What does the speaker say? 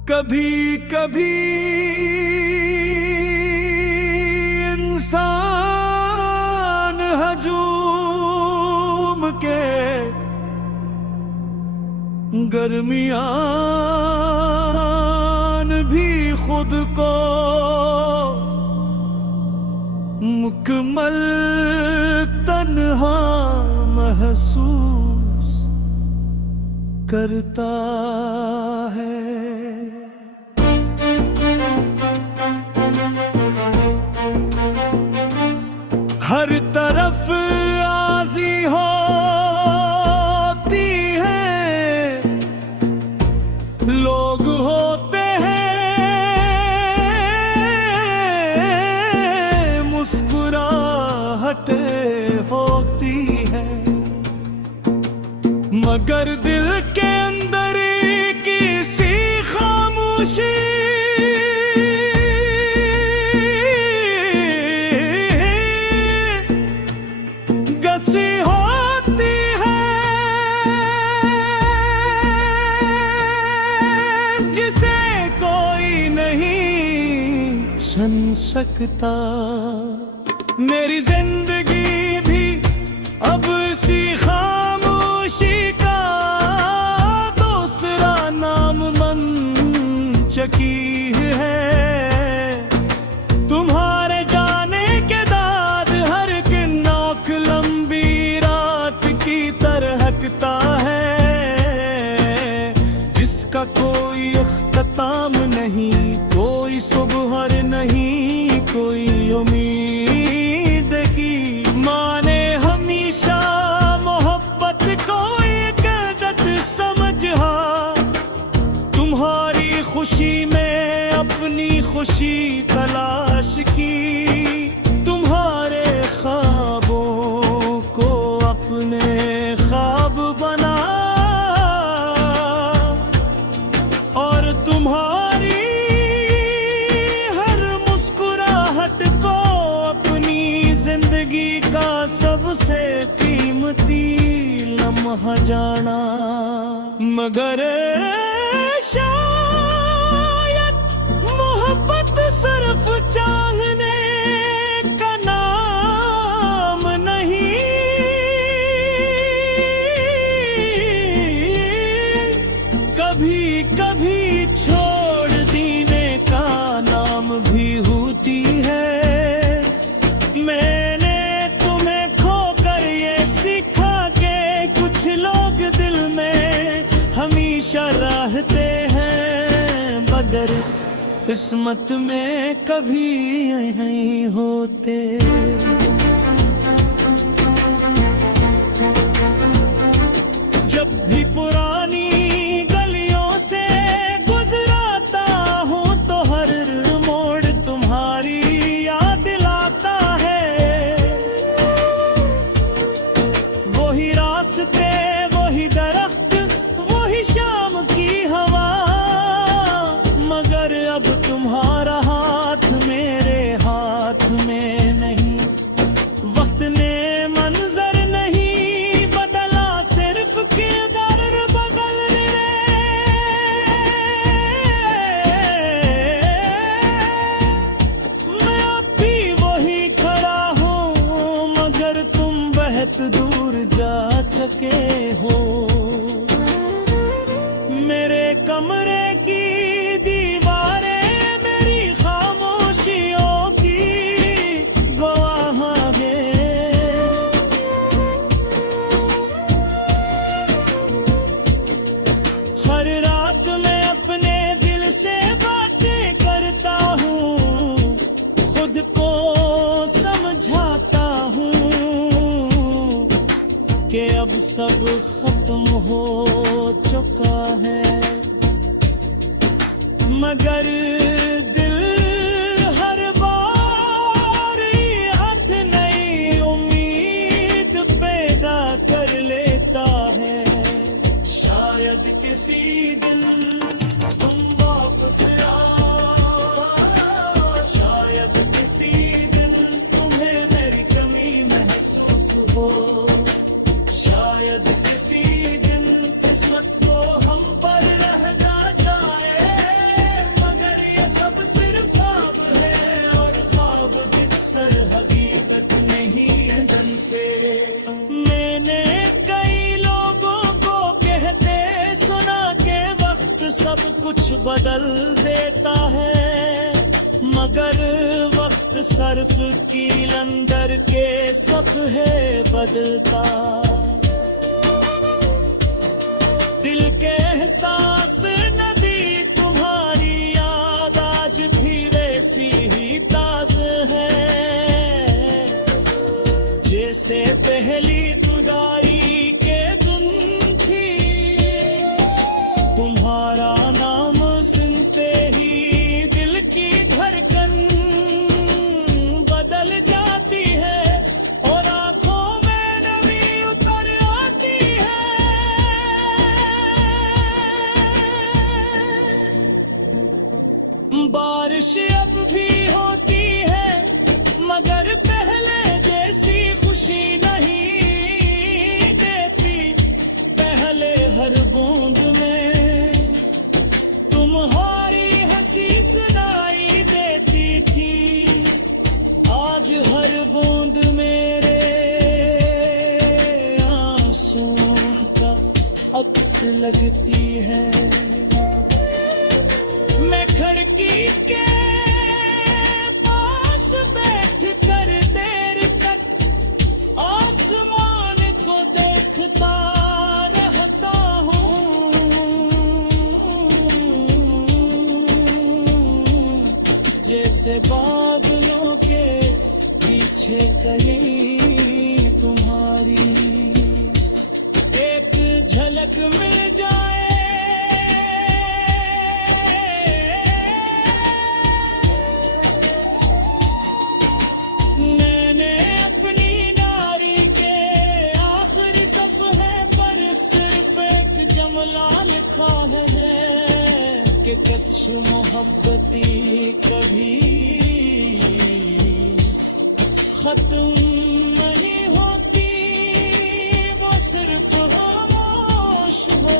कभी कभी इंसान हजूम के दरमियान भी खुद को मुकम्मल तन्हा महसूस करता है। हर तरफ आजी होती है, लोग होते हैं, मुस्कुराहटे होती है, मगर दिल के अंदर किसी खामोशी गसी होती है, जिसे कोई नहीं सुन सकता। मेरी जिंदगी भी अब इसी खामोशी का दूसरा नाम मंचकी है। तुम्हारे जाने के बाद हर एक नौक लंबी रात की तरहकता है, जिसका कोई इख्तिताम नहीं, कोई सुबह नहीं, कोई उम्मीद की माने हमेशा मोहब्बत को एक आदत समझा। तुम्हारी खुशी में अपनी खुशी तलाश की, तुम्हारे ख्वाबों को अपने ख्वाब बना, और तुम्हारी हर मुस्कुराहट को अपनी जिंदगी का सबसे कीमती लम्हा जाना। मगर शायद मोहब्बत सिर्फ चाहने का नाम नहीं, कभी कभी छोड़ देने का नाम भी होती है। मैंने तुम्हें खोकर ये सीखा कि कुछ लोग दिल में हमेशा रहते हैं, मगर किस्मत में कभी नहीं होते। जब भी पुरानी गलियों से गुजराता हूँ तो हर मोड़ तुम्हारी याद दिलाता है। वही रास्ते, वही दरख्त, वही शाम की हवा, मगर अब तुम्हारा हाथ मेरे हाथ में नहीं। वक्त ने मंजर नहीं बदला, सिर्फ किरदार बदल रहे। मैं अब भी वही खड़ा हूँ, मगर तुम बहुत दूर जा चुके हो। मेरे कमरे की दीवारें मेरी खामोशियों की गवाह है। हर रात मैं अपने दिल से बातें करता हूँ, खुद को समझाता हूँ कि अब सब खत्म हो चुका है, मगर दिल हर बार हाथ नई उम्मीद पैदा कर लेता है। शायद किसी दिन तुम वापस आओ, शायद किसी दिन तुम्हें मेरी कमी महसूस हो, शायद किसी दिन किस्मत को हम पर रहता जाए। सब कुछ बदल देता है, मगर वक्त सर्फ की लंदर के सफ़हे बदलता। दिल के एहसास नबी तुम्हारी याद आज भी वैसी ही ताज़ा है, जैसे पहली जुदाई के दिन थी। तुम्हारा नाम सुनते ही दिल की धड़कन बदल जाती है और आंखों में नमी उतर आती है। बारिश अब भी होती है, मगर पहले जैसी खुशी नहीं देती। पहले हर बूंद में तुम्हारी हंसी सुनाई देती थी, आज हर बूंद मेरे आंसुओं का अक्स लगती है। मैं खिड़की के पास बैठ कर देर तक आसमान को देखता रहता हूँ, जैसे बादलों के पीछे कहीं तुम्हारी एक झलक मिल जाए। मैंने अपनी नारी के आखिरी सफ़हे पर सिर्फ एक जुमला लिखा है कि कुछ मोहब्बती कभी खत्म नहीं होती, वो सिर्फ खामोश हो